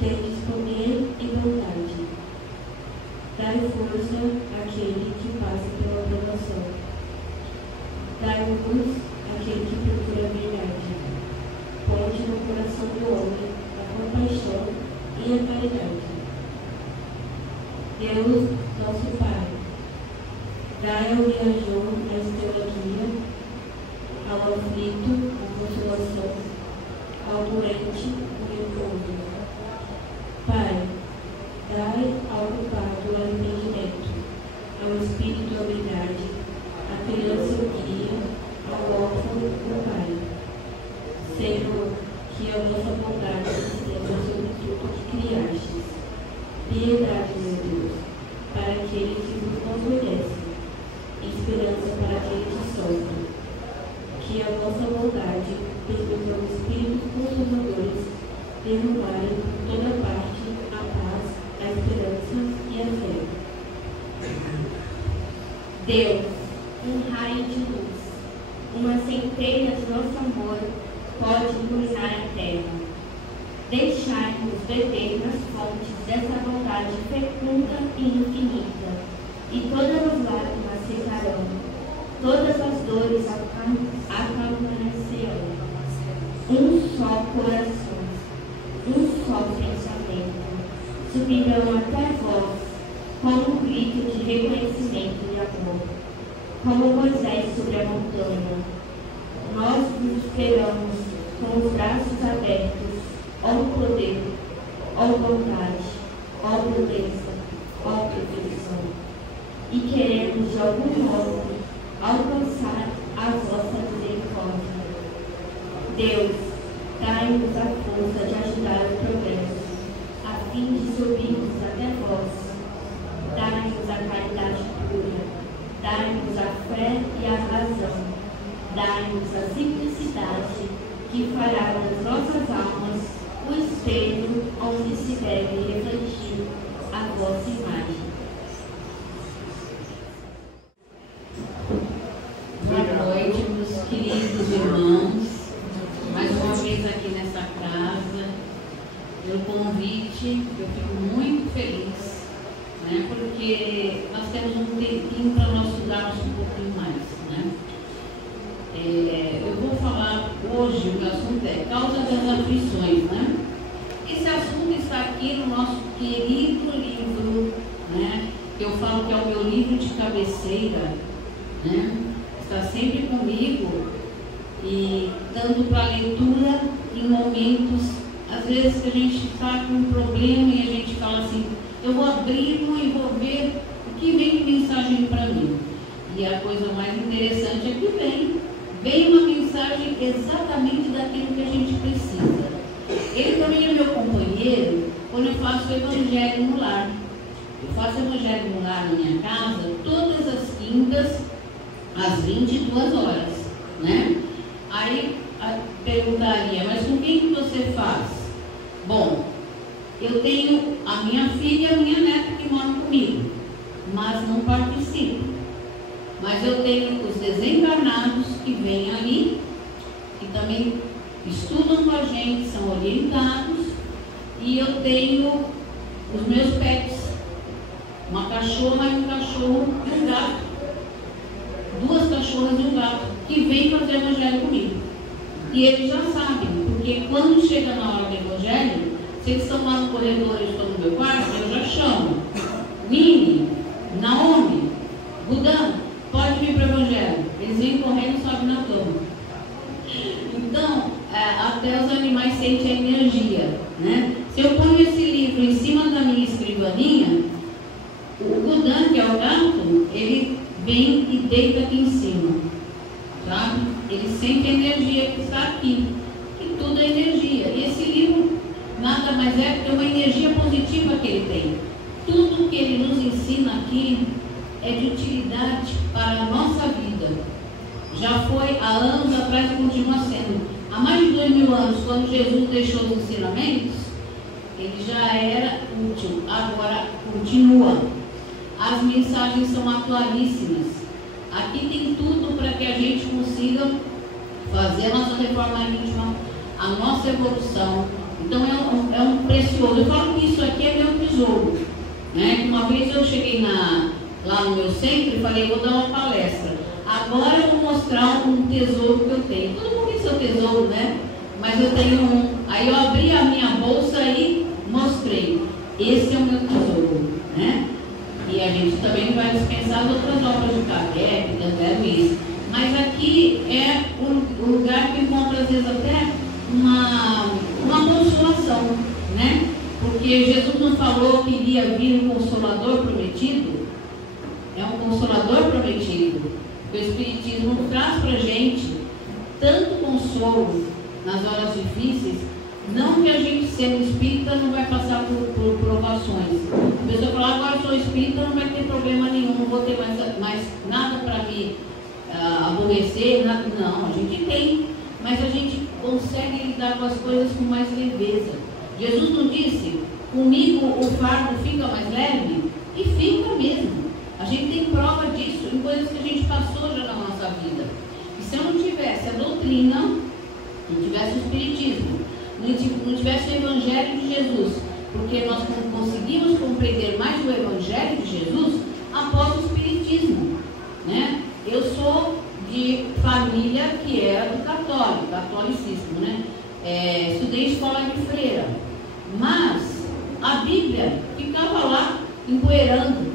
tendes poder e vontade. Dai força àquele que passa pela provação. Dai luz àquele que procura a verdade. Ponde no coração do homem a compaixão e a caridade. Deus, nosso Pai, dai ao viajor a estrela guia, ao aflito a consolação, ao doente o repouso. Pai, dai ao culpado o arrependimento, ao espírito a verdade, à criança o guia, ao órfão o Pai. Senhor, que a vossa bondade se estenda sobre tudo que criastes. Piedade, meu Deus, para aquele que vos convalesce, esperança para aquele que sofre. Que a vossa bondade permita aos espíritos consoladores derrubarem por toda parte a paz, a esperança e a fé. Deus, um raio de luz, uma centelha de nosso amor pode iluminar a terra. Deixai-nos beber nas fontes dessa bondade fecunda e infinita, e todas as lágrimas secarão, todas as dores acalmarão. Um só coração, um só pensamento, subirão até vós, como um grito de reconhecimento e amor, como Moisés sobre a montanha. Nós vos esperamos com os braços abertos, ó poder, ó bondade, ó beleza, ó perfeição, e queremos de algum modo alcançar a vossa misericórdia. Deus, dai-nos a força de ajudar o progresso, a fim de subirmos até vós. Dai-nos a caridade pura, dai-nos a fé e a razão, dai-nos a simplicidade que fará das nossas almas o espelho onde se deve refletir a vossa imagem. Boa noite, meus queridos irmãos, mais uma vez aqui nessa casa, pelo convite. Eu fico muito feliz, né, porque nós temos um tempinho para nós estudarmos um pouquinho mais, né? Eu vou falar hoje, o meu assunto é causa das aflições, né? Esse assunto está aqui no nosso querido livro, né? Eu falo que é o meu livro de cabeceira, né? Está sempre comigo e dando para leitura em momentos, às vezes que a gente está com um problema e a gente fala assim, eu vou abrir e vou ver o que vem de mensagem para mim. E a coisa mais interessante é que vem uma mensagem exatamente daquilo que a gente precisa. Ele também é meu companheiro quando eu faço o Evangelho no Lar. Eu faço o Evangelho no Lar na minha casa todas as quintas, às 22 horas, né? Aí perguntaria, mas com quem que você faz? Bom, eu tenho a minha filha e a minha neta que moram comigo, mas não participo. Mas eu tenho os desencarnados que vêm ali, que também estudam com a gente, são orientados, e eu tenho os meus pets, uma cachorra e um cachorro e um gato, 2 cachorras e um gato, que vêm fazer evangelho comigo. E eles já sabem, porque quando chega na hora do evangelho, se eles estão lá no corredor e estão no meu quarto, eu já chamo Nini, Naomi, Budan, pode vir para o evangelho. Eles vêm correndo e sobem na cama. Então, até os animais sentem a energia, né? Se eu ponho esse livro em cima da minha escrivaninha, o Budan, que é o gato, ele vem e deita aqui em cima, sabe? Ele sente a energia que está aqui, que tudo é energia. E esse livro nada mais é que uma energia positiva que ele tem. Tudo que ele nos ensina aqui é de utilidade para a nossa vida. Já foi há anos atrás e continua sendo. Há mais de 2000 anos, quando Jesus deixou os ensinamentos, ele já era útil, agora continua. As mensagens são atualíssimas. Aqui tem tudo para que a gente consiga fazer a nossa reforma íntima, a nossa evolução. Então é um precioso precioso. Eu falo que isso aqui é meu tesouro. Né? Uma vez eu cheguei lá no meu centro e falei, vou dar uma palestra. Agora eu vou mostrar um tesouro que eu tenho. Todo mundo tem seu tesouro, né? Mas eu tenho um. Aí eu abri a minha bolsa e mostrei. Esse é o meu tesouro, né? E a gente também vai dispensar as outras obras de Kardec, isso. Mas aqui é o lugar que encontra às vezes até uma consolação, né? Porque Jesus não falou que iria vir um Consolador prometido. É um Consolador prometido. O Espiritismo traz para a gente tanto consolo nas horas difíceis. Não que a gente, sendo espírita, não vai passar por provações. A pessoa fala, agora sou espírita, não vai ter problema nenhum, não vou ter mais nada para me aborrecer. Nada. Não, a gente tem, mas a gente consegue lidar com as coisas com mais leveza. Jesus não disse, comigo o fardo fica mais leve? E fica mesmo. A gente tem prova disso em coisas que a gente passou já na nossa vida. E se eu não tivesse a doutrina, não tivesse o Espiritismo, não tivesse o Evangelho de Jesus, porque nós não conseguimos compreender mais o Evangelho de Jesus após o Espiritismo, né? Eu sou de família que era do catolicismo, né? Estudei escola de freira, mas a Bíblia ficava lá empoeirando,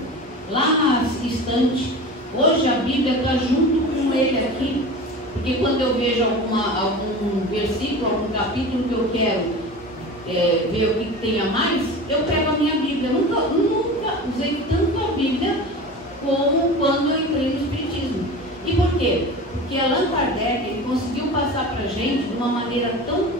lá na estante. Hoje a Bíblia está junto com ele aqui. Porque quando eu vejo algum versículo, algum capítulo que eu quero ver o que tem a mais, eu pego a minha Bíblia. Eu nunca usei tanto a Bíblia como quando eu entrei no Espiritismo. E por quê? Porque Allan Kardec ele conseguiu passar para a gente de uma maneira tão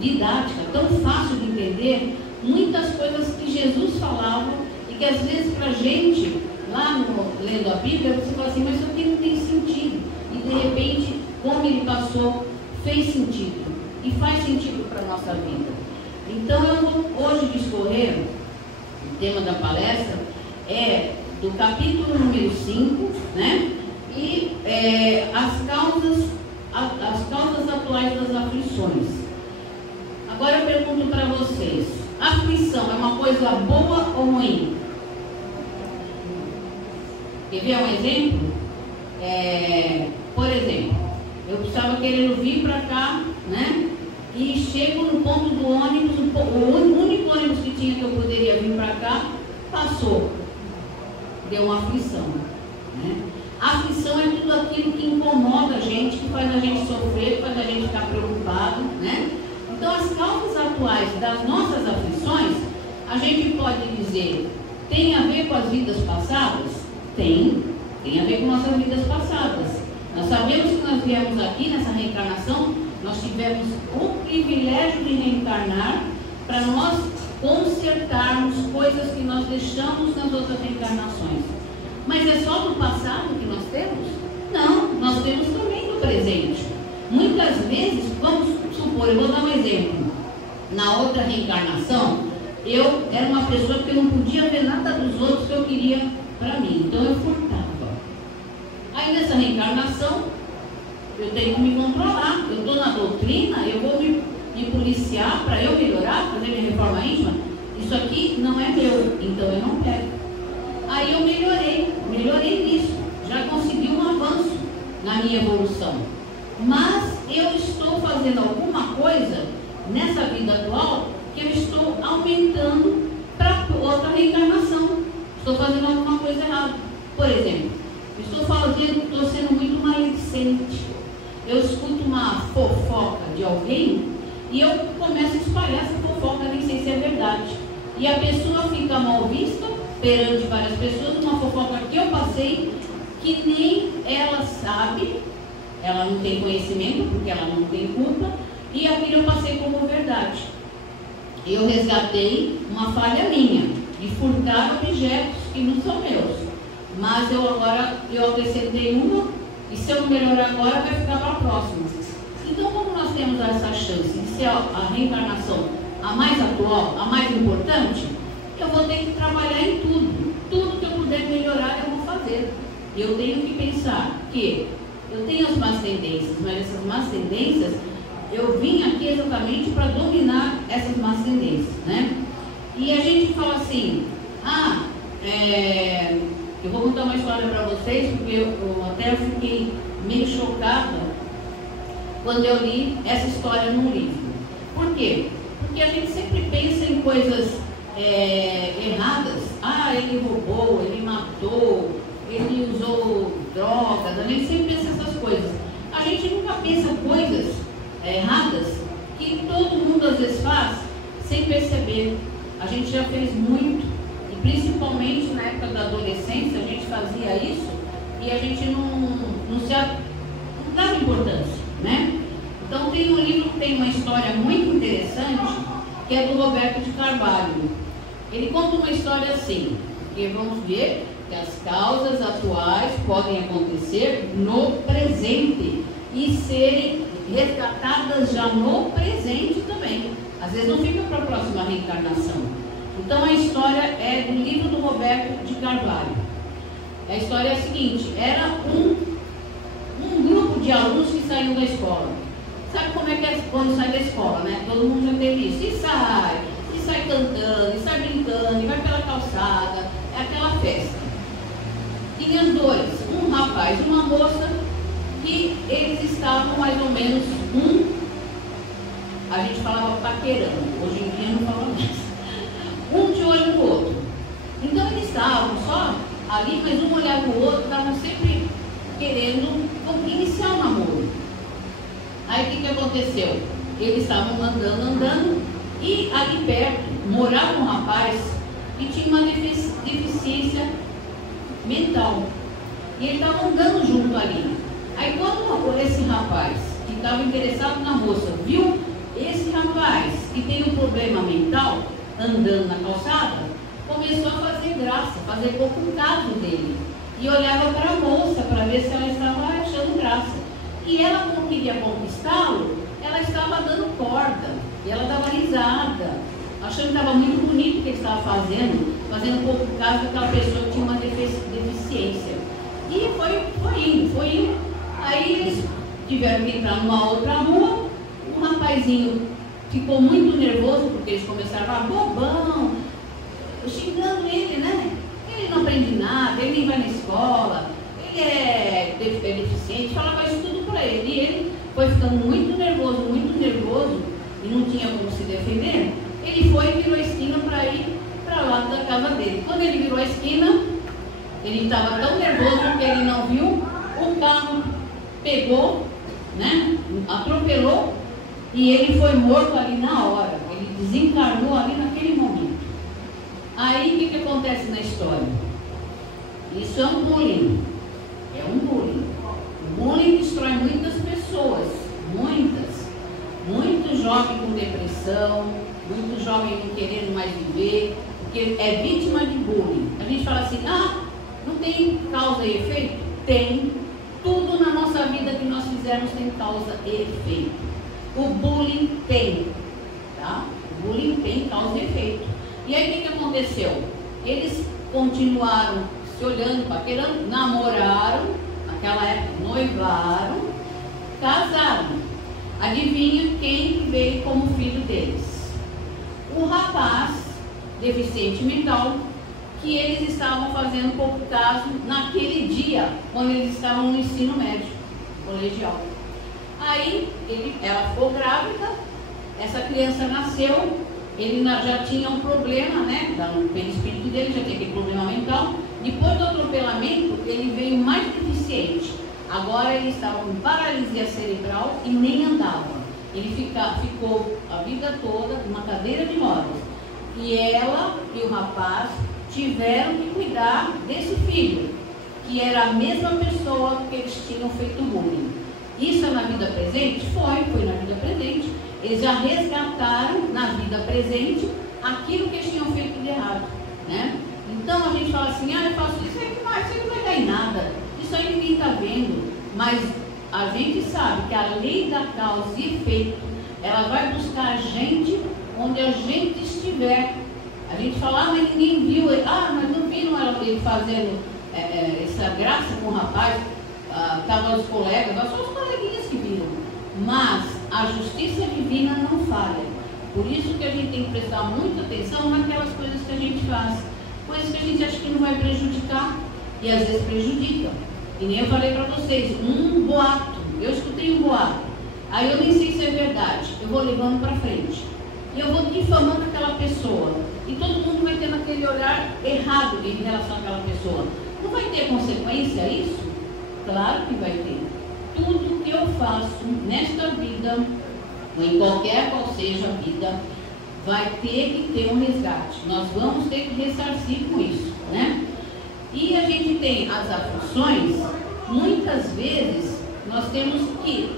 didática, tão fácil de entender, muitas coisas que Jesus falava e que às vezes para a gente, lá lendo a Bíblia, você fala assim, mas isso aqui não tem sentido. E de repente, como ele passou, fez sentido. E faz sentido para a nossa vida. Então eu vou hoje discorrer, o tema da palestra é do capítulo número 5, né? E as causas atuais das aflições. Agora eu pergunto para vocês, aflição é uma coisa boa ou ruim? Quer ver um exemplo? Por exemplo, eu estava querendo vir para cá, né? E chego no ponto do ônibus, o único ônibus que tinha que eu poderia vir para cá, passou. Deu uma aflição, né? A aflição é tudo aquilo que incomoda a gente, que faz a gente sofrer, que faz a gente ficar preocupado, né? Então, as causas atuais das nossas aflições, a gente pode dizer, tem a ver com as vidas passadas? Tem a ver com nossas vidas passadas. Nós sabemos que nós viemos aqui nessa reencarnação, nós tivemos o privilégio de reencarnar para nós consertarmos coisas que nós deixamos nas outras reencarnações. Mas é só do passado que nós temos? Não, nós temos também do presente. Muitas vezes, vamos supor, eu vou dar um exemplo. Na outra reencarnação, eu era uma pessoa que eu não podia ver nada dos outros que eu queria para mim, então eu furtava. Aí nessa reencarnação, eu tenho que me controlar. Eu estou na doutrina, eu vou me policiar para eu melhorar, fazer minha reforma íntima. Isso aqui não é meu, então eu não pego. Aí eu melhorei nisso, já consegui um avanço na minha evolução. Mas eu estou fazendo alguma coisa nessa vida atual que eu estou aumentando para outra reencarnação. Estou fazendo alguma coisa errada. Por exemplo, estou sendo muito maledicente. Eu escuto uma fofoca de alguém e eu começo a espalhar essa fofoca, nem sei se é verdade. E a pessoa fica mal vista perante várias pessoas, uma fofoca que eu passei, que nem ela sabe, ela não tem conhecimento, porque ela não tem culpa, e aquilo eu passei como verdade. Eu resgatei uma falha minha, de furtar objetos que não são meus. Mas eu acrescentei uma, e se eu não melhorar agora, vai ficar para a próxima. Então, como nós temos essa chance de ser a reencarnação a mais atual, a mais importante, eu vou ter que trabalhar em tudo. Tudo que eu puder melhorar, eu vou fazer. Eu tenho que pensar que eu tenho as más tendências, mas essas más tendências, eu vim aqui exatamente para dominar essas más tendências, né? E a gente fala assim, eu vou contar uma história para vocês, porque eu até fiquei meio chocada quando eu li essa história num livro. Por quê? Porque a gente sempre pensa em coisas erradas. Ele roubou, ele matou, ele usou drogas. A gente sempre pensa essas coisas. A gente nunca pensa coisas erradas que todo mundo às vezes faz sem perceber. A gente já fez muito, e principalmente na época da adolescência a gente fazia isso e a gente não dava importância, né? Então tem um livro que tem uma história muito interessante, que é do Roberto de Carvalho. Ele conta uma história assim, que vamos ver que as causas atuais podem acontecer no presente e serem resgatadas já no presente também. Às vezes não fica para a próxima reencarnação. Então a história é do livro do Roberto de Carvalho. A história é a seguinte: era um grupo de alunos que saíam da escola. Sabe como é que é quando sai da escola, né? Todo mundo já teve isso. E sai cantando, e sai brincando, e vai pela calçada. É aquela festa. Tinha dois, um rapaz e uma moça, que eles estavam mais ou menos a gente falava paquerando, hoje em dia não fala mais, de olho no outro. Então eles estavam só ali, mas um olhava o outro, estavam sempre querendo iniciar o namoro. Aí o que aconteceu? Eles estavam andando, e ali perto morava um rapaz que tinha uma deficiência mental. E ele estava andando junto ali. Aí quando esse rapaz, que estava interessado na moça, viu esse rapaz que tem um problema mental, andando na calçada, começou a fazer graça, fazer pouco caso dele. E olhava para a moça para ver se ela estava achando graça. E ela, como queria conquistá-lo, ela estava dando corda. E ela dava risada, achando que estava muito bonito o que ele estava fazendo pouco caso daquela pessoa que tinha uma deficiência. E foi indo. Aí eles tiveram que entrar numa outra rua. O rapazinho ficou muito nervoso, porque eles começaram bobão, xingando ele, né? Ele não aprende nada, ele nem vai na escola, ele é deficiente, falava isso tudo para ele. E ele foi ficando muito nervoso, e não tinha como se defender. Ele foi e virou a esquina para ir para lá da casa dele. Quando ele virou a esquina, ele estava tão nervoso que ele não viu, o carro pegou, né? Atropelou, e ele foi morto ali na hora. Ele desencarnou ali naquele momento. Aí o que acontece na história? Isso é um bullying. É um bullying. O bullying destrói muitas pessoas. Muito jovem com depressão, muito jovem não querendo mais viver, porque é vítima de bullying. A gente fala assim, não tem causa e efeito? Tem. Tudo na nossa vida que nós fizermos tem causa e efeito. O bullying tem, tá? O bullying tem causa e efeito. E aí o que aconteceu? Eles continuaram se olhando, paquerando, namoraram, naquela época noivaram, casaram. Adivinha quem veio como filho deles? O rapaz deficiente mental, que eles estavam fazendo pouco caso naquele dia, quando eles estavam no ensino médio, colegial. Aí ela ficou grávida, essa criança nasceu, ele já tinha um problema, né? Pelo espírito dele, já tinha aquele problema mental. Depois do atropelamento, ele veio mais deficiente. Agora ele estava com paralisia cerebral e nem andava. Ele ficou a vida toda numa cadeira de rodas. E ela e o rapaz tiveram que cuidar desse filho, que era a mesma pessoa que eles tinham feito bullying. Isso é na vida presente? Foi na vida presente. Eles já resgataram na vida presente aquilo que eles tinham feito de errado, né? Então a gente fala assim, eu faço isso aí, isso não vai dar em nada, isso aí ninguém está vendo. Mas a gente sabe que a lei da causa e efeito, ela vai buscar a gente onde a gente estiver. A gente fala, mas ninguém viu, mas não viram ele fazendo essa graça com o rapaz, estavam os colegas, só os coleguinhas que viram. Mas a justiça divina não falha. Por isso que a gente tem que prestar muita atenção naquelas faz. Coisas que a gente acha que não vai prejudicar e às vezes prejudica. E nem eu falei para vocês, um boato, eu escutei um boato, aí eu nem sei se é verdade, eu vou levando para frente. E eu vou difamando aquela pessoa. E todo mundo vai tendo aquele olhar errado em relação àquela pessoa. Não vai ter consequência isso? Claro que vai ter. Tudo que eu faço nesta vida, ou em qualquer qual seja a vida, vai ter que ter um resgate. Nós vamos ter que ressarcir com isso, né? E a gente tem as aflições, muitas vezes nós temos que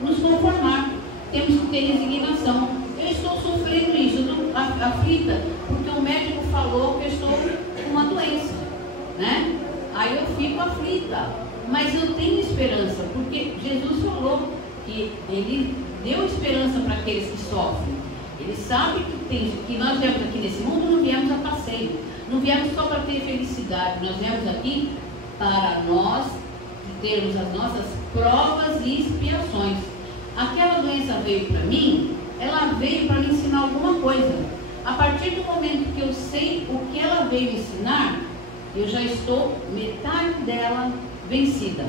nos conformar, temos que ter resignação. Eu estou sofrendo isso, eu estou aflita, porque o médico falou que eu estou com uma doença, né? Aí eu fico aflita, mas eu tenho esperança, porque Jesus falou que Ele deu esperança para aqueles que sofrem. Ele sabe que nós viemos aqui nesse mundo, não viemos a passeio, não viemos só para ter felicidade, nós viemos aqui para nós termos as nossas provas e expiações. Aquela doença veio para mim, ela veio para me ensinar alguma coisa. A partir do momento que eu sei o que ela veio ensinar, eu já estou metade dela vencida.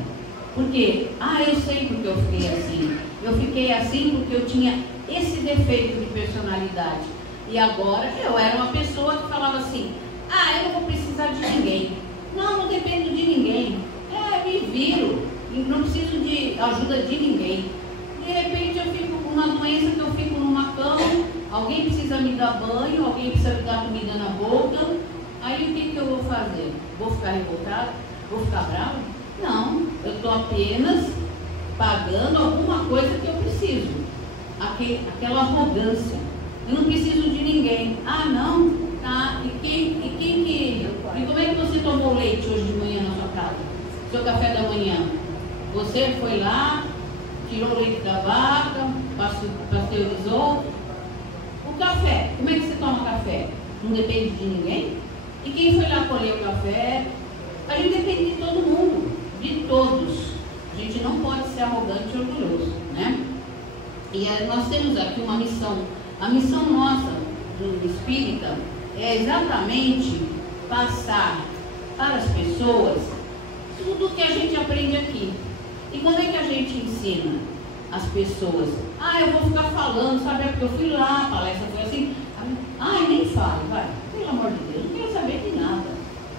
Porque, eu sei porque eu fiquei assim. Eu fiquei assim porque eu tinha esse defeito de personalidade. E agora eu era uma pessoa que falava assim, eu não vou precisar de ninguém. Não dependo de ninguém. Me viro. Não preciso de ajuda de ninguém. De repente eu fico com uma doença que eu fico numa cama, alguém precisa me dar banho, alguém precisa me dar comida na boca. Aí o que eu vou fazer? Vou ficar revoltada? Vou ficar brava? Não, eu estou apenas pagando alguma coisa que eu preciso. Aquela arrogância. Eu não preciso de ninguém. Não? Tá. E como é que você tomou leite hoje de manhã na sua casa? Seu café da manhã? Você foi lá, tirou o leite da vaca, pasteurizou. O café, como é que você toma café? Não depende de ninguém? E quem foi lá colher o café? A gente depende de todo mundo, de todos. A gente não pode ser arrogante e orgulhoso, né? E nós temos aqui uma missão. A missão nossa do Espírita é exatamente passar para as pessoas tudo que a gente aprende aqui. E como é que a gente ensina as pessoas? Eu vou ficar falando, sabe? Porque eu fui lá, a palestra foi assim. Nem fale, vai. Pelo amor de Deus, não quero saber de nada.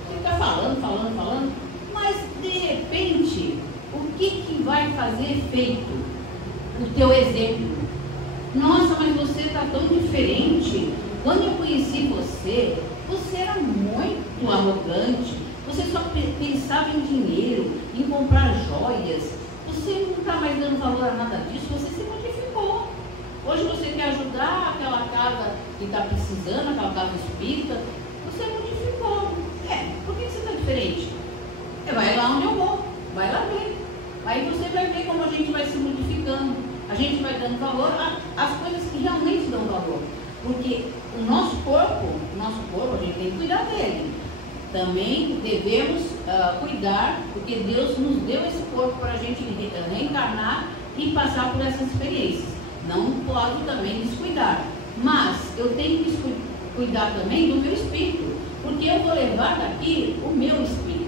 Você fica falando. Mas, de repente, o que vai fazer efeito? O teu exemplo. Nossa, mas você está tão diferente. Quando eu conheci você, você era muito arrogante. Você só pensava em dinheiro, em comprar joias. Você não está mais dando valor a nada disso, você se modificou. Hoje você quer ajudar aquela casa que está precisando, aquela casa espírita, você modificou. Por que você está diferente? Vai lá onde eu vou, vai lá ver. Aí você vai ver como a gente vai se modificando. A gente vai dando valor às coisas que realmente dão valor. Porque o nosso corpo, a gente tem que cuidar dele. Também devemos cuidar, porque Deus nos deu esse corpo para a gente reencarnar e passar por essas experiências. Não pode também descuidar. Mas eu tenho que cuidar também do meu espírito, porque eu vou levar daqui o meu espírito.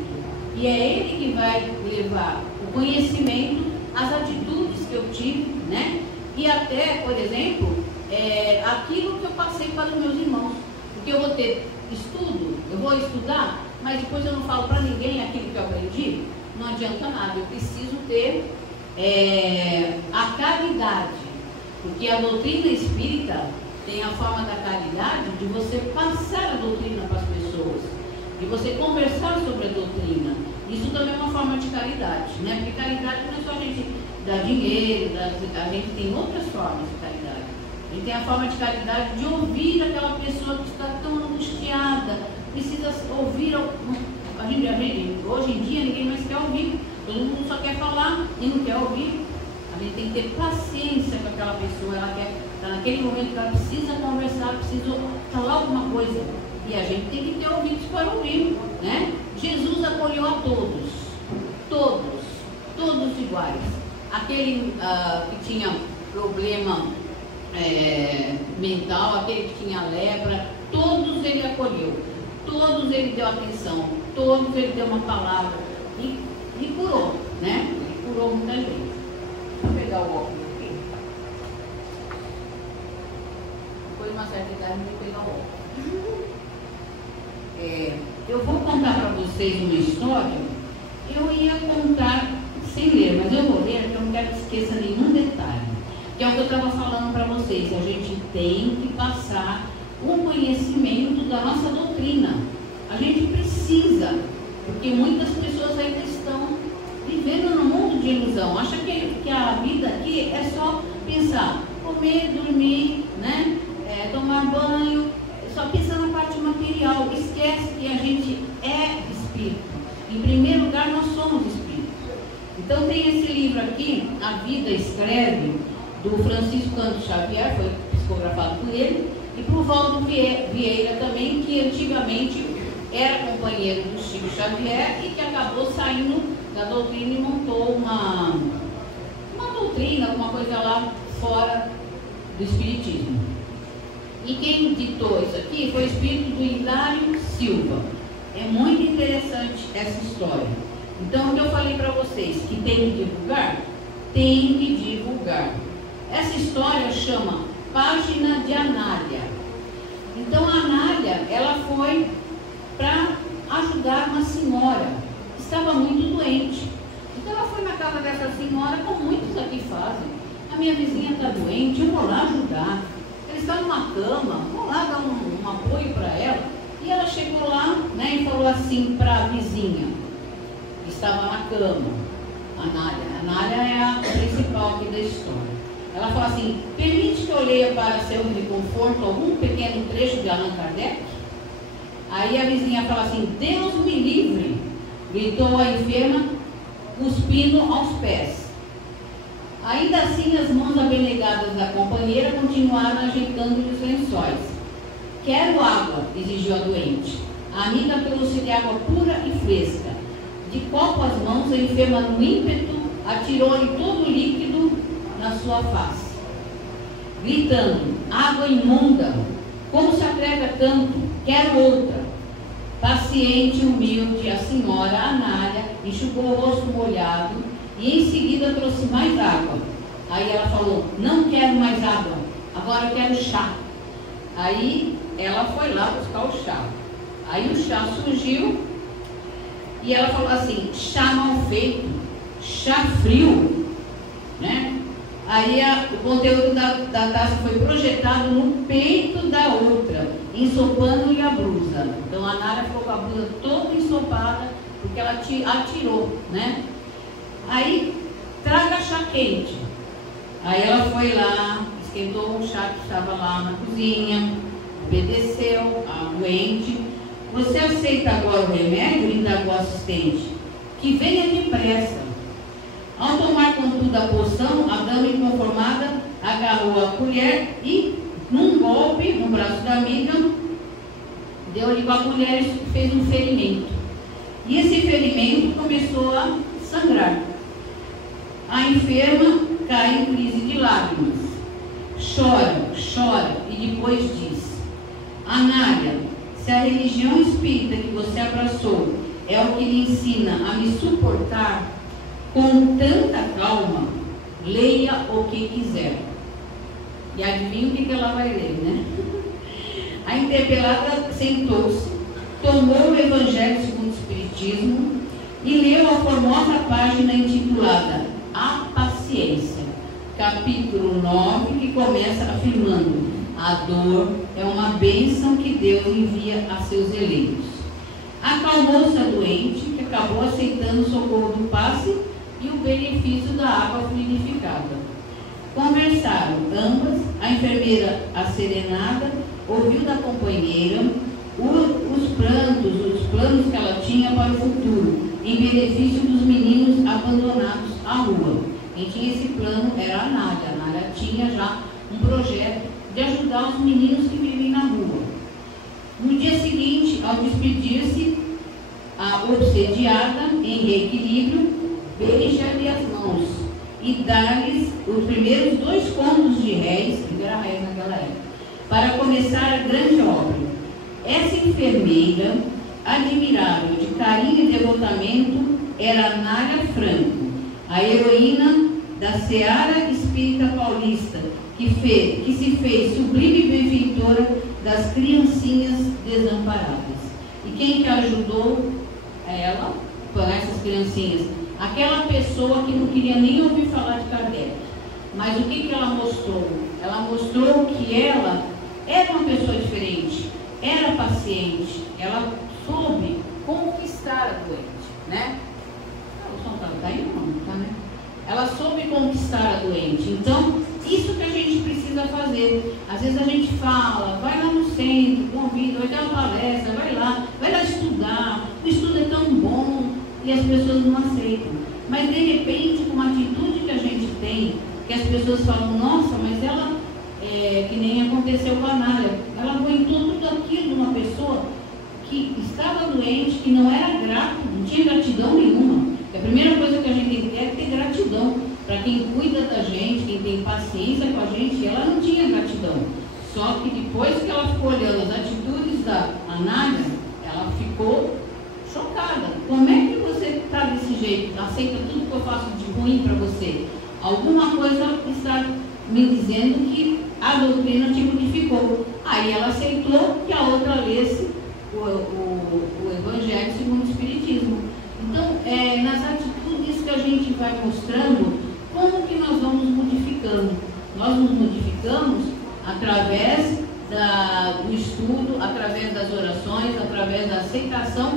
E é ele que vai levar o conhecimento, as atitudes que eu tive, né? E até, por exemplo, aquilo que eu passei para os meus irmãos. Porque eu vou ter estudo, eu vou estudar, mas depois eu não falo para ninguém aquilo que eu aprendi, não adianta nada. Eu preciso ter a caridade. Porque a doutrina espírita tem a forma da caridade de você passar a doutrina para as pessoas, de você conversar sobre a doutrina. Isso também é uma forma de caridade, né? Porque caridade não é só a gente dar dinheiro, a gente tem outras formas de caridade. A gente tem a forma de caridade de ouvir aquela pessoa que está tão angustiada, precisa ouvir. Hoje em dia ninguém mais quer ouvir, todo mundo só quer falar e não quer ouvir. A gente tem que ter paciência com aquela pessoa, ela quer, tá naquele momento que ela precisa conversar, precisa falar alguma coisa. E a gente tem que ter ouvidos para ouvir, né? Jesus acolheu a todos, todos iguais. Aquele que tinha problema mental, aquele que tinha lepra, todos ele acolheu, todos ele deu atenção, todos ele deu uma palavra e curou, né? Ele curou muita gente. Vou pegar o óculos aqui. Depois de uma certa idade, eu vou pegar o óculos. Eu vou contar para vocês uma história. Eu ia contar sem ler, mas eu vou ler porque eu não quero que esqueça nenhum detalhe. Que é o que eu estava falando para vocês. A gente tem que passar o conhecimento da nossa doutrina. A gente precisa, porque muitas pessoas ainda estão vivendo num mundo de ilusão. Acha que a vida aqui é só pensar, comer, dormir, né? Tomar banho, só pensar na parte material. Esquece que a gente é espírito. Em primeiro lugar, nós somos espíritos. Então tem esse livro aqui, A Vida Escreve, do Francisco Cândido Xavier, foi psicografado por ele, e por Valdo Vieira também, que antigamente era companheiro do Chico Xavier e que acabou saindo da doutrina e montou uma doutrina, alguma coisa lá fora do espiritismo. E quem ditou isso aqui foi o espírito do Hilário Silva. É muito interessante essa história. Então, o que eu falei para vocês, que tem que divulgar? Tem que divulgar. Essa história chama Página de Anália. Então, a Anália, ela foi para ajudar uma senhora que estava muito doente. Então, ela foi na casa dessa senhora, como muitos aqui fazem. A minha vizinha está doente, eu vou lá ajudar. Ela está numa cama, vou lá dar um apoio para ela. E ela chegou lá, né, e falou assim para a vizinha, que estava na cama, a Anália. A Anália é a principal aqui da história. Ela falou assim: permite que eu leia para seu conforto algum pequeno trecho de Allan Kardec? Aí a vizinha fala assim: Deus me livre, gritou a enferma, cuspindo aos pés. Ainda assim, as mãos abnegadas da companheira continuaram ajeitando-lhe os lençóis. Quero água, exigiu a doente. A amiga trouxe-lhe água pura e fresca. De copo às mãos, a enferma, no ímpeto, atirou-lhe todo o líquido na sua face, gritando: água imunda, como se atreve tanto? Quero outra. Paciente e humilde, a senhora Anália enxugou o rosto molhado e em seguida trouxe mais água. Aí ela falou: não quero mais água, agora eu quero chá. Aí ela foi lá buscar o chá. Aí o chá surgiu e ela falou assim: chá mal feito, chá frio, né? Aí o conteúdo da taça foi projetado no peito da outra, ensopando-lhe a blusa. Então a Anália ficou com a blusa toda ensopada, porque ela atirou, né? Aí, traga chá quente. Aí ela foi lá, esquentou o chá que estava lá na cozinha, obedeceu a doente. Você aceita agora o remédio? Indagou o assistente. Que venha depressa. Ao tomar contudo a poção, a dama inconformada agarrou a colher e, num golpe no braço da amiga, deu-lhe com a colher e fez um ferimento. E esse ferimento começou a sangrar. A enferma cai em crise de lágrimas. Chora, chora e depois diz: Anália, se a religião espírita que você abraçou é o que lhe ensina a me suportar com tanta calma, leia o que quiser. E adivinha o que ela vai ler, né? A interpelada sentou-se, tomou o Evangelho segundo o Espiritismo e leu a formosa página intitulada A Paciência, capítulo 9, que começa afirmando: a dor é uma bênção que Deus envia a seus eleitos. Acalmou-se a doente, que acabou aceitando o socorro do passe e o benefício da água fluidificada. Conversaram ambas, a enfermeira asserenada ouviu da companheira os planos que ela tinha para o futuro, em benefício dos meninos abandonados à rua. Quem tinha esse plano era a Anália. A Anália tinha já um projeto de ajudar os meninos que vivem na rua. No dia seguinte, ao despedir-se, a obsediada, em reequilíbrio, beija-lhe as mãos e dá-lhes os primeiros 2 contos de réis, que era réis naquela época, para começar a grande obra. enfermeira admirável, de carinho e devotamento, era Anália Franco, a heroína da Seara Espírita Paulista, que se fez sublime benfeitora das criancinhas desamparadas. E quem que ajudou ela com essas criancinhas? Aquela pessoa que não queria nem ouvir falar de Kardec. Mas o que ela mostrou? Ela mostrou que ela era uma pessoa diferente, era paciente, ela soube conquistar a doente, né? O som tá indo, não, tá, né? Ela soube conquistar a doente. Então, isso que a gente precisa fazer. Às vezes a gente fala, vai lá no centro, convida, vai ter uma palestra, vai lá estudar, o estudo é tão bom, e as pessoas não aceitam. Mas de repente, com uma atitude que a gente tem, que as pessoas falam, nossa, mas ela, que nem aconteceu com a Anália, ela aguentou tudo aquilo de uma pessoa que estava doente, que não era grato, não tinha gratidão nenhuma. A primeira coisa que a gente tem que ter é ter gratidão para quem cuida da gente, quem tem paciência com a gente. Ela não tinha gratidão. Só que depois que ela ficou olhando as atitudes da Anália, ela ficou chocada. Como é que você está desse jeito? Aceita tudo que eu faço de ruim para você? Alguma coisa está me dizendo que a doutrina te modificou. Aí ela aceitou que a outra lesse o Evangelho segundo o Espiritismo. Então, nas atitudes que a gente vai mostrando, como que nós vamos modificando? Nós nos modificamos através do estudo, através das orações, através da aceitação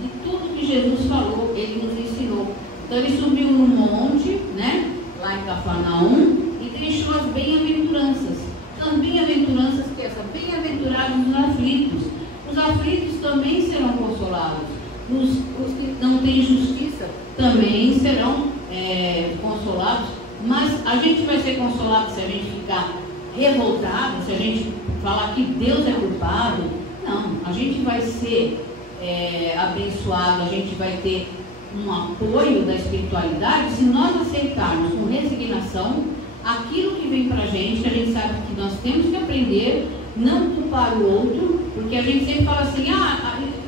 de tudo que Jesus falou, Ele nos ensinou. Então, Ele subiu no monte, né, lá em Cafarnaum, e deixou as bem-aventuranças. São bem-aventuranças que essa, bem-aventurados os aflitos. Os aflitos também serão consolados. Os que não têm justiça também serão consolados. Mas a gente vai ser consolado se a gente ficar revoltado, se a gente falar que Deus é culpado. Não, a gente vai ser abençoado, a gente vai ter um apoio da espiritualidade se nós aceitarmos com resignação aquilo que vem para a gente, que a gente sabe que nós temos que aprender, não culpar o outro, porque a gente sempre fala assim,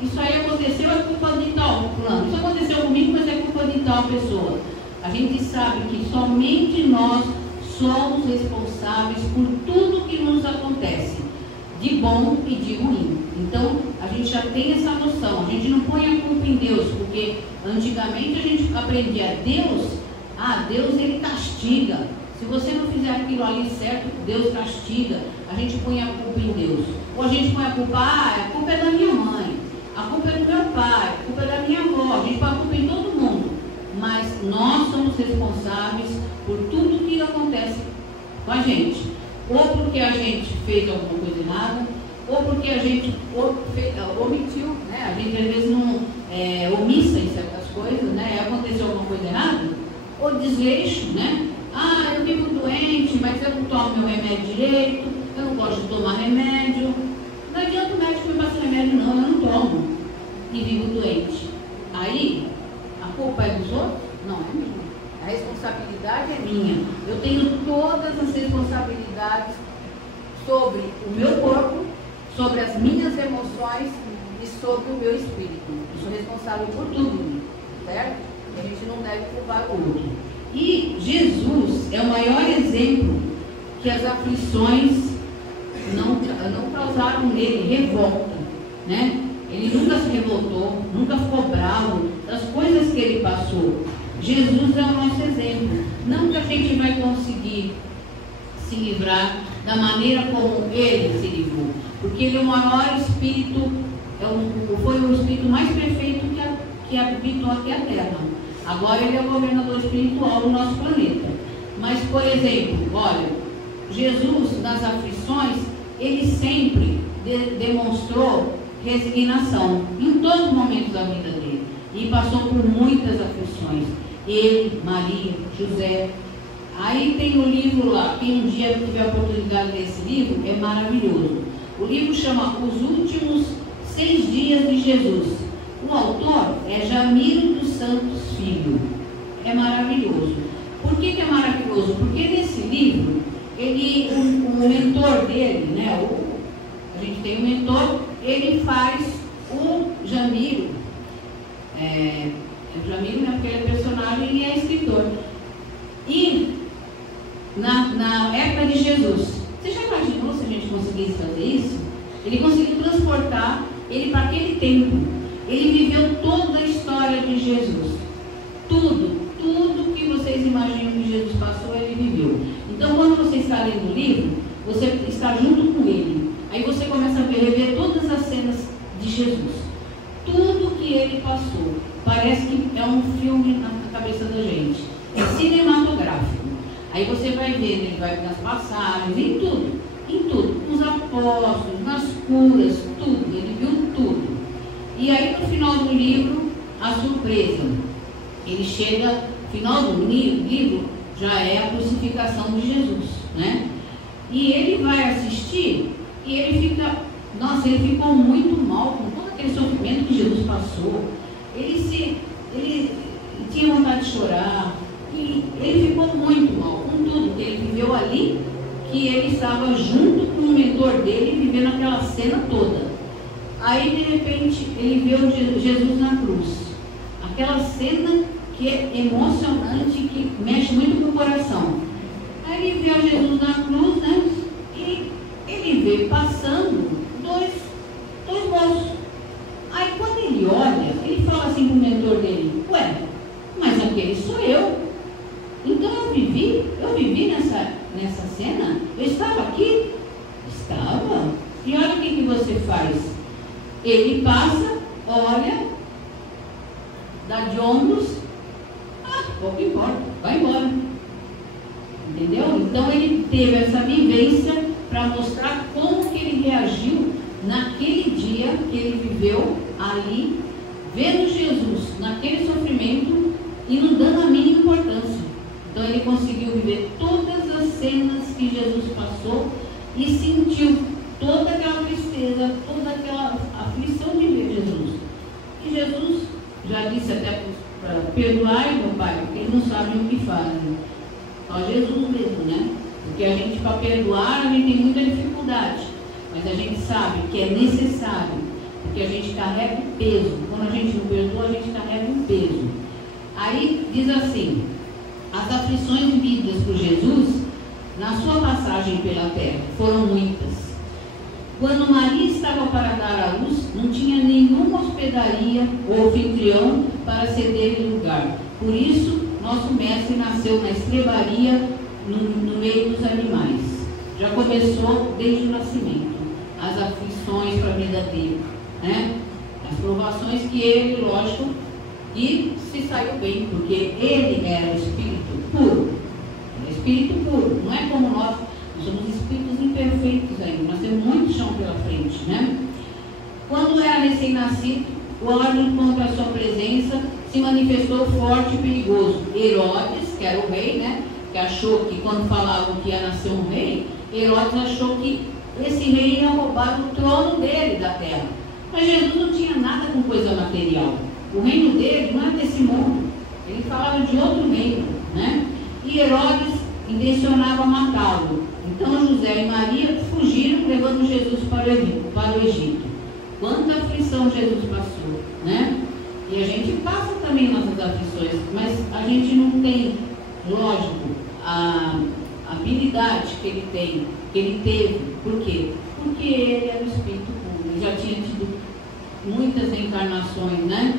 isso aí aconteceu, é culpa de tal plano, isso aconteceu comigo, mas é culpa de tal pessoa. A gente sabe que somente nós somos responsáveis por tudo que nos acontece, de bom e de ruim. Então, a gente já tem essa noção, a gente não põe a culpa em Deus, porque antigamente a gente aprendia Deus ele castiga. Se você não fizer aquilo ali certo, Deus castiga. A gente põe a culpa em Deus. Ou a gente põe a culpa, a culpa é da minha mãe, a culpa é do meu pai, a culpa é da minha avó. A gente põe a culpa em todo mundo. Mas nós somos responsáveis por tudo que acontece com a gente. Ou porque a gente fez alguma coisa errada, ou porque a gente omitiu, né? A gente às vezes não omissa em certas coisas, né? Aconteceu alguma coisa errada, ou desleixo, né? Eu fico doente, mas eu não tomo meu remédio direito, eu não gosto de tomar remédio. Não adianta o médico me passar remédio, não, eu não tomo e vivo doente. Aí, a culpa é dos outros? Não, é minha. A responsabilidade é minha. Eu tenho todas as responsabilidades sobre o meu corpo, sobre as minhas emoções e sobre o meu espírito. Eu sou responsável por tudo, certo? E a gente não deve culpar o outro. E Jesus é o maior exemplo que as aflições não causaram nele revolta, né? Ele nunca se revoltou, nunca ficou bravo das coisas que ele passou. Jesus é o nosso exemplo. Não que a gente vai conseguir se livrar da maneira como ele se livrou, porque ele é o maior espírito, foi o espírito mais perfeito que habitou aqui a Terra. Agora ele é o governador espiritual do nosso planeta. Mas, por exemplo, olha, Jesus nas aflições, ele sempre demonstrou resignação em todos os momentos da vida dele. E passou por muitas aflições. Ele, Maria, José. Aí tem o livro lá, quem um dia tiver a oportunidade de ler esse livro, é maravilhoso. O livro chama Os Últimos 6 Dias de Jesus. O autor é Jamiro dos Santos Filho. É maravilhoso. Por que é maravilhoso? Porque nesse livro, o mentor dele, né? A gente tem um mentor, ele faz Jamil, né? Porque ele é personagem e é escritor. E na época de Jesus, você já imaginou se a gente conseguisse fazer isso? Ele conseguiu transportar ele para aquele tempo. Ele viveu toda a história de Jesus. Tudo que vocês imaginam que Jesus passou, ele viveu. Então, quando você está lendo o livro, você está junto com ele. Aí você começa a rever todas as cenas de Jesus. Tudo que ele passou. Parece que é um filme na cabeça da gente. É cinematográfico. Aí você vai vendo, ele vai nas passagens, em tudo. Nos apóstolos, nas curas, tudo. Ele viu tudo. E aí no final do livro, a surpresa. Ele chega, no final do livro, já é a crucificação de Jesus, né? E ele vai assistir e ele ficou muito mal com todo aquele sofrimento que Jesus passou. Ele tinha vontade de chorar. E ele ficou muito mal com tudo que ele viveu ali, que ele estava junto com o mentor dele, vivendo aquela cena toda. Aí, de repente, ele vê Jesus na cruz. Aquela cena que é emocionante, que mexe muito com o coração. Aí ele vê Jesus na cruz, né? E ele vê passando dois moços. Aí, quando ele olha, ele fala assim para o mentor dele: ué, mas aquele sou eu. Então eu vivi nessa cena, eu estava aqui? Estava. E olha o que você faz. Ele passa, olha, dá de ombros, vou embora, vai embora. Entendeu? Então ele teve essa vivência para mostrar como que ele reagiu naquele dia que ele viveu ali, vendo Jesus naquele sofrimento e não dando a mínima importância. Então ele conseguiu viver todas as cenas que Jesus passou e sentiu toda aquela tristeza, toda aquela aflição de ver Jesus. E Jesus já disse até para perdoar, meu Pai, porque eles não sabem o que fazem. Só Jesus mesmo, né? Porque a gente, para perdoar, a gente tem muita dificuldade. Mas a gente sabe que é necessário, porque a gente carrega um peso. Quando a gente não perdoa, a gente carrega um peso. Aí diz assim: as aflições vividas por Jesus na sua passagem pela terra foram muitas. Quando Maria estava para dar à luz, não tinha nenhuma hospedaria ou anfitrião para ceder-lhe lugar. Por isso, nosso mestre nasceu na estrebaria, no meio dos animais. Já começou desde o nascimento as aflições para a vida dele, né? As provações que ele, lógico, e se saiu bem, porque ele era espírito puro. Era espírito puro, não é como nós somos espíritos imperfeitos ainda, nós temos muito chão pela frente, né? Quando era recém-nascido, o ordem contra a sua presença se manifestou forte e perigoso. Herodes, que era o rei, né? Que achou que quando falavam que ia nascer um rei, Herodes achou que esse rei ia roubar o trono dele da terra. Mas Jesus não tinha nada com coisa material. O reino dele não é desse mundo. Ele falava de outro reino, né? E Herodes intencionava matá-lo. Então José e Maria fugiram, levando Jesus para o Egito. Quanta aflição Jesus passou, né? E a gente passa também nossas aflições, mas a gente não tem, lógico, a habilidade que ele tem, que ele teve. Por quê? Porque ele era o Espírito puro, ele já tinha tido muitas reencarnações, né?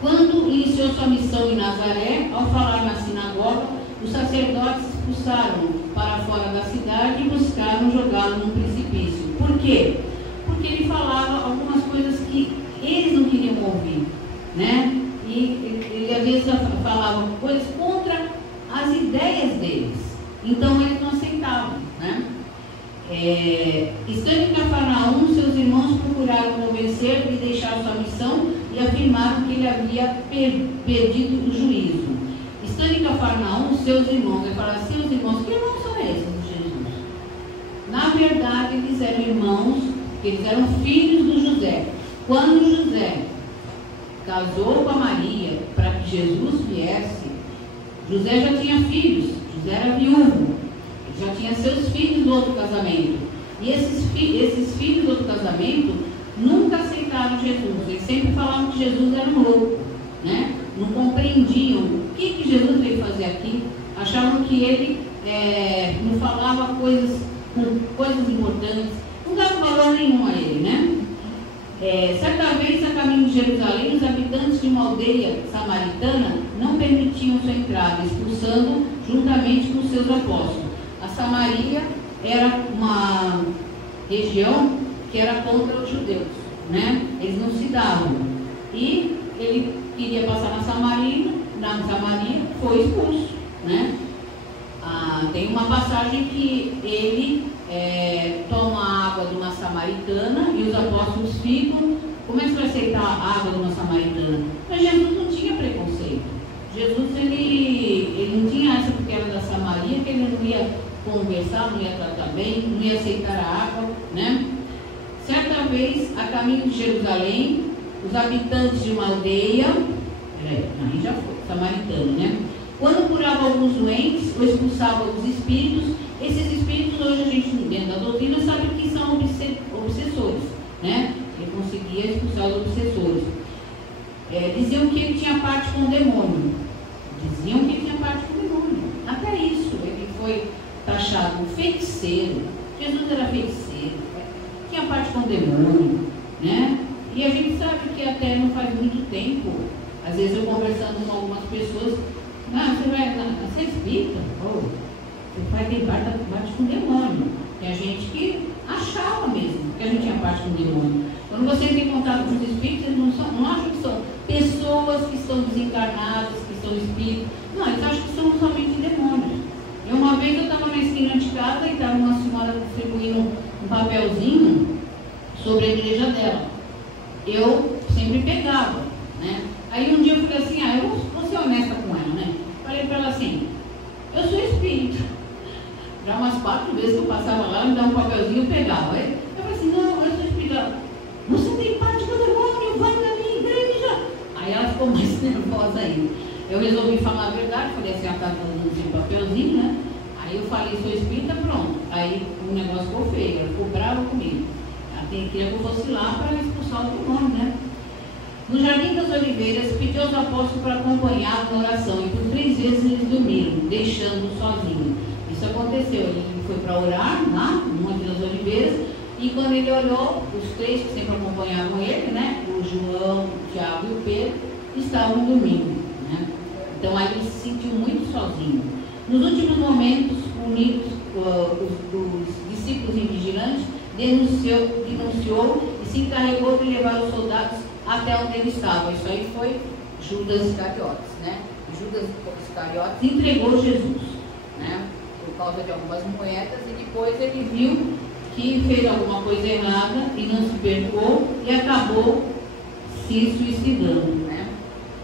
Quando iniciou sua missão em Nazaré, ao falar na sinagoga, os sacerdotes expulsaram para fora da cidade e buscaram jogá-lo num precipício. Por quê? Porque ele falava algumas coisas que eles não queriam ouvir, né? E ele às vezes falava coisas contra as ideias deles. Então eles não aceitavam, né? Estando em Cafarnaum, seus irmãos procuraram convencer de deixar sua missão e afirmaram que ele havia perdido o juízo. Estando em Cafarnaum, seus irmãos, ele fala, seus irmãos, que irmãos são esses de Jesus? Na verdade, eles eram irmãos, eles eram filhos do José. Quando José casou com a Maria para que Jesus viesse, José já tinha filhos, José era viúvo, já tinha seus filhos do outro casamento. E esses filhos do outro casamento nunca aceitaram Jesus. Eles sempre falavam que Jesus era um louco, né? não compreendiam o que Jesus veio fazer aqui, achavam que ele não falava coisas importantes, não dava valor nenhum a ele, né? Certa vez, a caminho de Jerusalém, os habitantes de uma aldeia samaritana não permitiam sua entrada, expulsando juntamente com seus apóstolos. A Samaria era uma região que era contra os judeus, né? Eles não se davam. E ele queria passar na Samaria, foi expulso, né? Tem uma passagem que ele toma a água de uma samaritana e os apóstolos ficam. Como é que você vai aceitar a água de uma samaritana? Mas Jesus não tinha preconceito. Jesus ele não tinha essa porque era da Samaria, que ele não ia conversar, não ia tratar bem, não ia aceitar a água, né? Certa vez, a caminho de Jerusalém, os habitantes de uma aldeia, aí já foi, samaritano, né? Quando curava alguns doentes ou expulsava os espíritos, esses espíritos hoje a gente, dentro da doutrina, sabe que são obsessores, né? Ele conseguia expulsar os obsessores. Diziam que ele tinha parte com o demônio. Até isso, ele foi taxado um feiticeiro. Jesus era feiticeiro, tinha parte com o demônio, né? E a gente sabe que até não faz muito tempo, às vezes eu conversando com algumas pessoas, você é espírita? Você vai ter parte com o demônio. Tem gente que achava mesmo que a gente tinha parte com o demônio. Quando você tem contato com os espíritos, eles não acham que são pessoas que estão desencarnadas, que são espíritos. Não, eles acham que são somente demônios. E uma vez eu estava na esquina de casa e estava uma senhora distribuindo um papelzinho sobre a igreja dela. Eu sempre pegava, né? Aí um dia eu falei assim, eu vou ser honesta com ela, né? Falei para ela assim, eu sou espírita. Já umas 4 vezes que eu passava lá, me dava um papelzinho e pegava. Aí eu falei assim, não, eu sou espírita. Você tem parte com o demônio, vai na minha igreja. Aí ela ficou mais nervosa ainda. Eu resolvi falar a verdade, falei assim, ela está dando um papelzinho, né? Aí eu falei, sou espírita, pronto. Aí o negócio ficou feio, ela ficou brava comigo. Ela queria que eu fosse lá para expulsar o demônio, né? No Jardim das Oliveiras, pediu aos apóstolos para acompanhar na oração e por 3 vezes eles dormiram, deixando-o sozinho. Isso aconteceu, ele foi para orar lá, no Monte das Oliveiras, e quando ele olhou, os 3 que sempre acompanhavam ele, né? O João, o Tiago e o Pedro, estavam dormindo, né? Então aí ele se sentiu muito sozinho. Nos últimos momentos, unidos, os discípulos invigilantes denunciou e se encarregou de levar os soldados até onde ele estava. Isso aí foi Judas Iscariotes, né? Judas Iscariotes entregou Jesus, né? Por causa de algumas moedas, e depois ele viu que fez alguma coisa errada e não se perdoou e acabou se suicidando, né?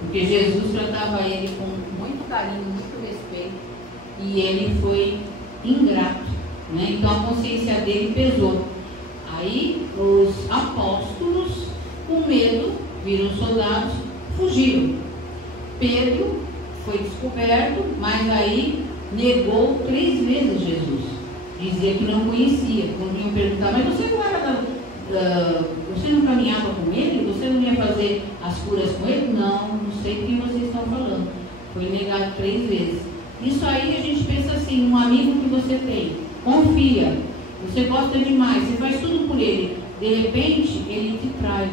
Porque Jesus tratava ele com muito carinho, muito respeito, e ele foi ingrato, né? Então a consciência dele pesou. Aí os apóstolos, com medo, viram os soldados, fugiram. Pedro foi descoberto, mas aí negou 3 vezes Jesus. Dizia que não conhecia. Quando iam perguntar, mas você não era você não caminhava com ele? Você não ia fazer as curas com ele? Não sei o que vocês estão falando. Foi negado 3 vezes. Isso aí a gente pensa assim, um amigo que você tem, confia, você gosta demais, você faz tudo por ele, de repente ele te trai.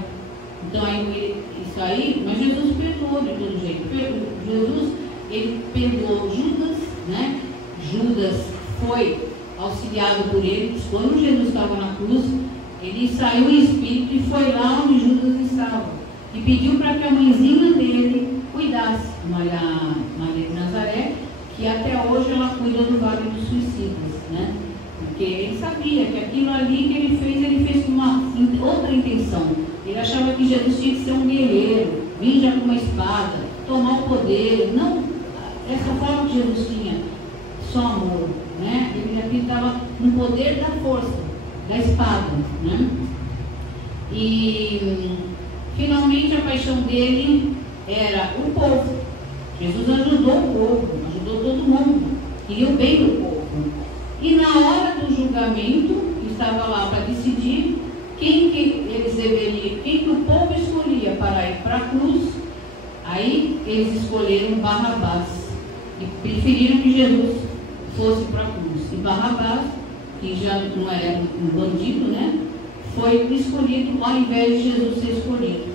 Então isso aí, mas Jesus perdoou de todo jeito. Jesus, ele perdoou Judas, né? Judas foi auxiliado por ele. Quando Jesus estava na cruz, ele saiu em espírito e foi lá onde Judas estava e pediu para que a mãezinha dele cuidasse, Maria de Nazaré, que até hoje ela cuida do Vale dos Suicidas, né? Porque ele sabia que aquilo ali que ele fez com uma outra intenção. Ele achava que Jesus tinha que ser um guerreiro, vir já com uma espada, tomar o poder. Não, essa forma que Jesus tinha, só amor, né? Ele acreditava no poder da força, da espada, né? E finalmente a paixão dele era o povo. Jesus ajudou o povo, ajudou todo mundo, queria o bem do povo. E na hora do julgamento, estava lá para decidir quem que o povo escolhia para ir para a cruz. Aí eles escolheram Barrabás e preferiram que Jesus fosse para a cruz. E Barrabás, que já não era um bandido, né, foi escolhido ao invés de Jesus ser escolhido.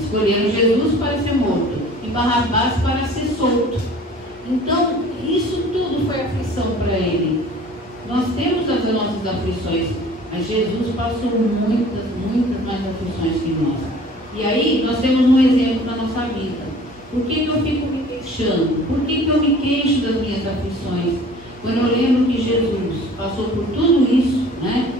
Escolheram Jesus para ser morto e Barrabás para ser solto. Então, isso tudo foi aflição para ele. Nós temos as nossas aflições, mas Jesus passou muitas mais aflições que nós. E aí, nós temos um exemplo na nossa vida. Por que eu fico me queixando? Por que eu me queixo das minhas aflições? Quando eu lembro que Jesus passou por tudo isso, né?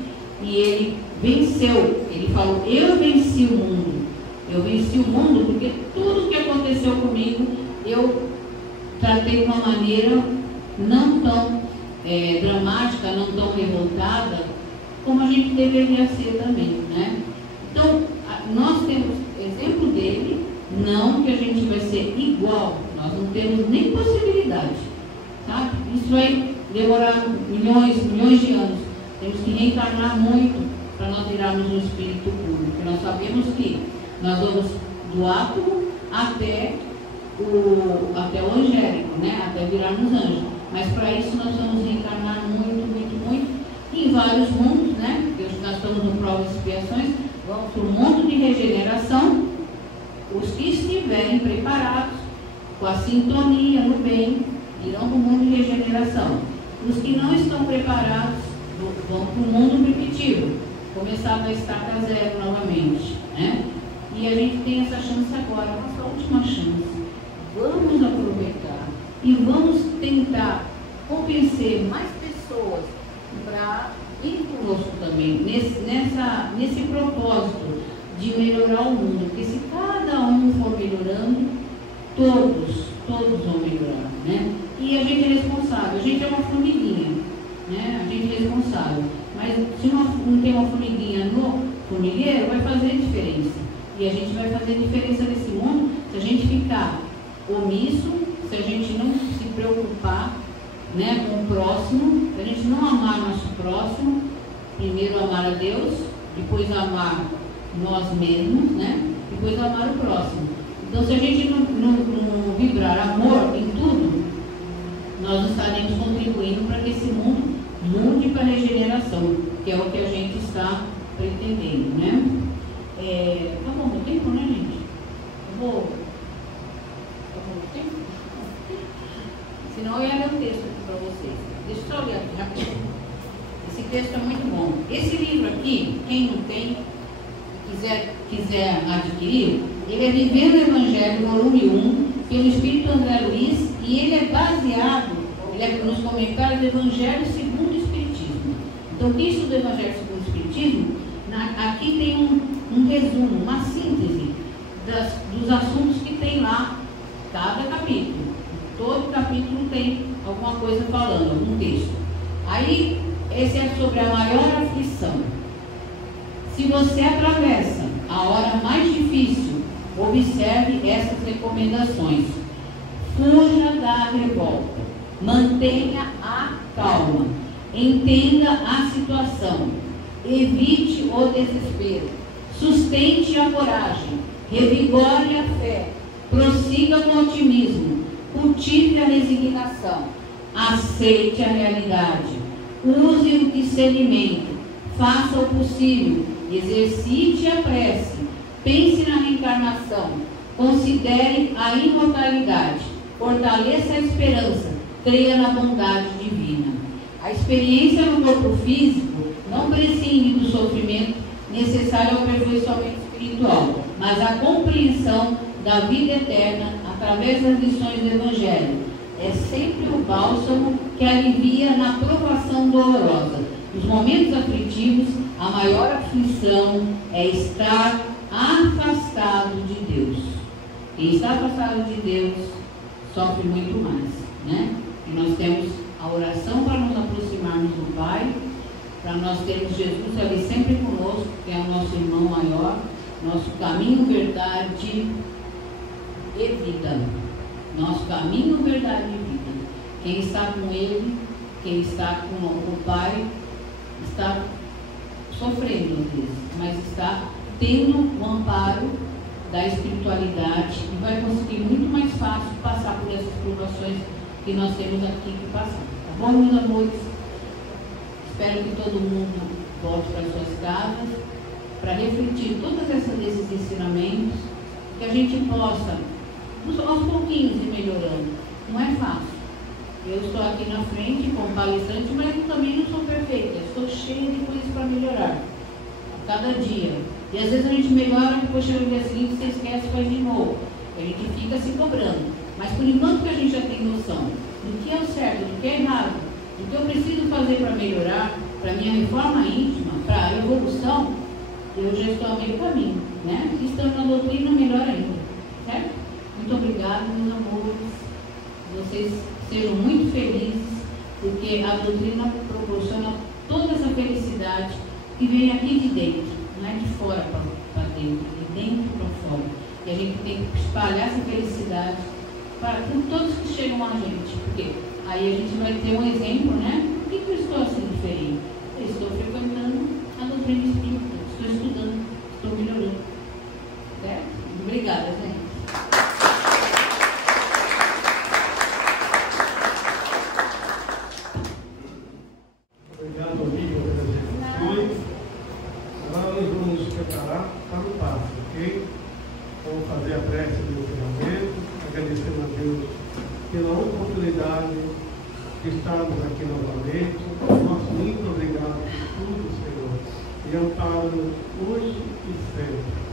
E ele venceu. Ele falou, eu venci o mundo. Eu venci o mundo porque tudo que aconteceu comigo, eu tratei de uma maneira não tão dramática, não tão revoltada, como a gente deveria ser também, né? Então, nós temos exemplo dele, não que a gente vai ser igual, nós não temos nem possibilidade, sabe? Isso vai demorar milhões de anos. Temos que reencarnar muito para nós virarmos um espírito puro, porque nós sabemos que nós vamos do átomo até o angélico, né? Até virarmos anjos. Mas para isso nós vamos reencarnar muito em vários mundos, né? Nós estamos no provas e expiações, vamos para o mundo de regeneração. Os que estiverem preparados, com a sintonia no bem, irão para o mundo de regeneração. Os que não estão preparados vão para o mundo primitivo, começar da estaca zero novamente, né? E a gente tem essa chance agora, nossa última chance. Vamos aproveitar e vamos tentar convencer mais pessoas para ir conosco também, nesse propósito de melhorar o mundo. Porque se cada um for melhorando, todos vão melhorar, né? E a gente é responsável, a gente é uma formiguinha, né? A gente é responsável. Mas se não tem uma formiguinha no formigueiro, vai fazer diferença. E a gente vai fazer diferença nesse mundo se a gente ficar omisso, se a gente não se preocupar, né, com o próximo, se a gente não amar nosso próximo, primeiro amar a Deus, depois amar nós mesmos, né, depois amar o próximo. Então, se a gente não vibrar amor em tudo, nós estaremos contribuindo para que esse mundo mude para a regeneração, que é o que a gente está pretendendo, né? Tá bom o tempo, né, gente? Senão eu ia ler o texto aqui para vocês. Deixa eu só ler aqui rapidinho. Esse texto é muito bom. Esse livro aqui, quem não tem, quiser adquirir, ele é Vivendo o Evangelho, volume 1, pelo Espírito André Luiz, e ele é baseado, nos comentários do Evangelho segundo o Espiritismo. Então, quem estuda o Evangelho segundo o Espiritismo, aqui tem um resumo, uma síntese dos assuntos que tem lá, cada capítulo. Todo capítulo tem alguma coisa falando, algum texto. Aí, esse é sobre a maior aflição. Se você atravessa a hora mais difícil, observe essas recomendações. Fuja da revolta. Mantenha a calma. Entenda a situação. Evite o desespero. Sustente a coragem. Revigore a fé. Prossiga com otimismo. Cultive a resignação. Aceite a realidade. Use o discernimento. Faça o possível. Exercite a prece. Pense na reencarnação. Considere a imortalidade. Fortaleça a esperança. Creia na bondade divina. A experiência no corpo físico não prescinde do sofrimento necessário ao aperfeiçoamento espiritual, mas a compreensão da vida eterna através das lições do Evangelho é sempre o bálsamo que alivia na provação dolorosa. Nos momentos aflitivos, a maior aflição é estar afastado de Deus. Quem está afastado de Deus sofre muito mais, né? E nós temos a oração para nos aproximarmos do Pai, para nós termos Jesus ali sempre conosco, que é o nosso irmão maior, nosso caminho, verdade e vida. Nosso caminho, verdade e vida. Quem está com Ele, quem está com o Pai, está sofrendo às vezes, mas está tendo o amparo da espiritualidade e vai conseguir muito mais fácil passar por essas provações que nós temos aqui que passar. Tá bom, meus amores? Espero que todo mundo volte para suas casas para refletir todos esses ensinamentos, que a gente possa, aos pouquinhos, ir melhorando. Não é fácil. Eu estou aqui na frente como palestrante, mas eu também não sou perfeita. Estou cheia de coisas para melhorar. A cada dia. E às vezes a gente melhora, depois chega no dia seguinte, você esquece e faz de novo. A gente fica se cobrando. Mas por enquanto que a gente já tem noção do que é o certo, do que é errado, do que eu preciso fazer para melhorar, para minha reforma íntima, para a evolução, eu já estou a meio caminho, né? Estando na doutrina, melhor ainda, certo? Muito obrigada, meus amores. Vocês sejam muito felizes, porque a doutrina proporciona toda essa felicidade que vem aqui de dentro, não é de fora para dentro, de dentro para fora. E a gente tem que espalhar essa felicidade para todos que chegam a gente, porque aí a gente vai ter um exemplo, né? Por que eu estou assim diferente? Eu estou frequentando a doutrina espírita, estou estudando, estou melhorando. Certo? Obrigada, gente. Obrigado, amigo, pelas reflexões. Agora nós vamos nos preparar para o passo, ok? Vamos fazer a prece do encerramento, agradecendo a Deus pela oportunidade de estarmos aqui novamente. Nosso muito obrigado por tudo, Senhor, e amparo-nos hoje e sempre.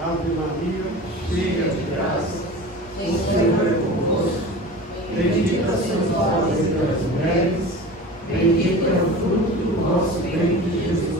Ave Maria, cheia de graça, o Senhor é convosco. Bendita sois vós entre as mulheres, bendito é o fruto do vosso ventre, Jesus.